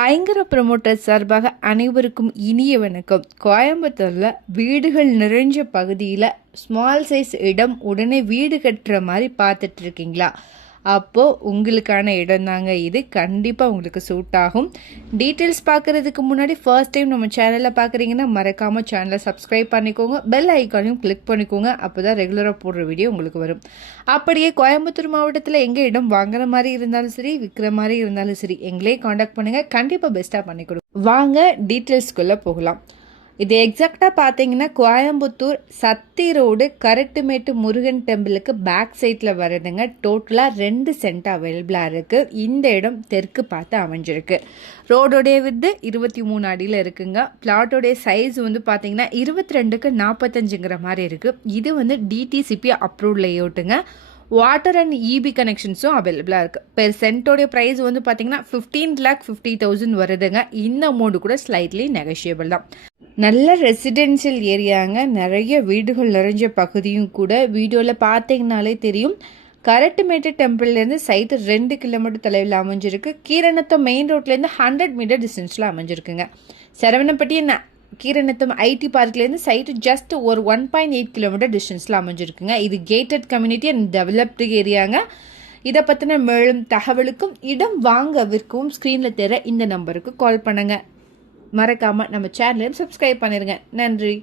ஐங்கர promoter சார்பாக அனைவருக்கும் இனிய வணக்கம். கோயம்புத்தூரில் வீடுகள் நிறைஞ்ச பகுதியில் ஸ்மால் சைஸ் இடம் உடனே வீடு கட்டுற மாதிரி பார்த்துட்டு இருக்கீங்களா? அப்போது உங்களுக்கான இடம் தாங்க இது. கண்டிப்பாக உங்களுக்கு சூட் ஆகும். டீட்டெயில்ஸ் பார்க்குறதுக்கு முன்னாடி ஃபர்ஸ்ட் டைம் நம்ம சேனலில் பார்க்குறீங்கன்னா மறக்காமல் சேனலை சப்ஸ்கிரைப் பண்ணிக்கோங்க, பெல் ஐக்கானையும் கிளிக் பண்ணிக்கோங்க. அப்போ தான் ரெகுலராக போடுற வீடியோ உங்களுக்கு வரும். அப்படியே கோயம்புத்தூர் மாவட்டத்தில் எங்கே இடம் வாங்குற மாதிரி இருந்தாலும் சரி, விற்கிற மாதிரி இருந்தாலும் சரி, எங்களே காண்டாக்ட் பண்ணுங்கள். கண்டிப்பாக பெஸ்ட்டாக பண்ணி கொடுங்க. வாங்க டீட்டெயில்ஸ்குள்ளே போகலாம். இது எக்ஸாக்டாக பார்த்தீங்கன்னா கோயம்புத்தூர் சத்தி ரோடு கரட்டுமேட்டு முருகன் டெம்பிளுக்கு பேக் சைடில் வருதுங்க. டோட்டலாக 2 சென்ட் அவைலபிளாக இருக்குது. இந்த இடம் தெற்கு பார்த்து அமைஞ்சிருக்கு. ரோடோடைய வித்து 23 அடியில் இருக்குங்க. பிளாட்டோடைய சைஸ் வந்து பார்த்தீங்கன்னா 22க்கு 45ங்கிற மாதிரி இருக்குது. இது வந்து டிடிசிபி அப்ரூவ்ட் லேஅவுட்டுங்க. வாட்டர் அண்ட் இபி கனெக்ஷன்ஸும் அவைலபிளாக இருக்குது. பெர் சென்ட்டோடைய ப்ரைஸ் வந்து பார்த்தீங்கன்னா 15,50,000 வருதுங்க. இந்த அமௌண்ட் கூட ஸ்லைட்லி நெகோஷியபிள் தான். நல்ல ரெசிடென்ஷியல் ஏரியாங்க, நிறைய வீடுகள் நிறைஞ்ச பகுதியும் கூட. வீடியோவில் பார்த்தீங்கனாலே தெரியும். கரட்டுமேட்டு டெம்பிள்லேருந்து சைட்டு 2 கிலோமீட்டர் தொலைவில் அமைஞ்சிருக்கு. கீரனத்தம் மெயின் ரோட்லேருந்து 100 மீட்டர் டிஸ்டன்ஸில் அமைஞ்சிருக்குங்க. Saravanapatti Keeranatham ID பார்க்லேருந்து site just ஒரு 1.8 கிலோமீட்டர் டிஸ்டன்ஸில் அமைஞ்சிருக்குங்க. இது கேட்டட் கம்யூனிட்டி அண்ட் டெவலப்டு ஏரியாங்க. இதை பற்றின மேலும் தகவலுக்கும் இடம் வாங்க விற்கவும் ஸ்க்ரீனில் தெரிய இந்த நம்பருக்கு கால் பண்ணுங்கள். மறக்காமல் நம்ம சேனலையும் சப்ஸ்கிரைப் பண்ணிடுங்க. நன்றி.